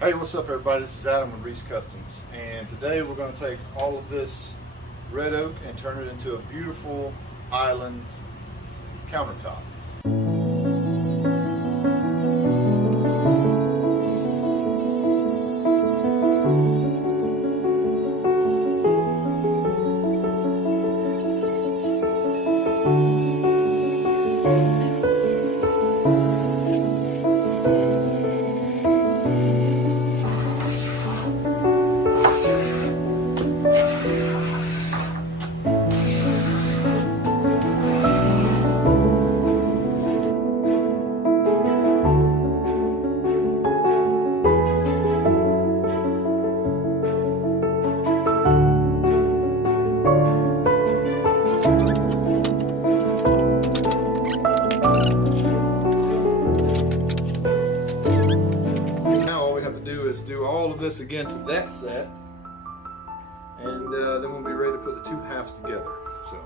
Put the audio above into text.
Hey, what's up everybody? This is Adam with Reese Customs, and today we're going to take all of this red oak and turn it into a beautiful island countertop. Now all we have to do is do all of this again to that set, and then we'll be ready to put the two halves together. So.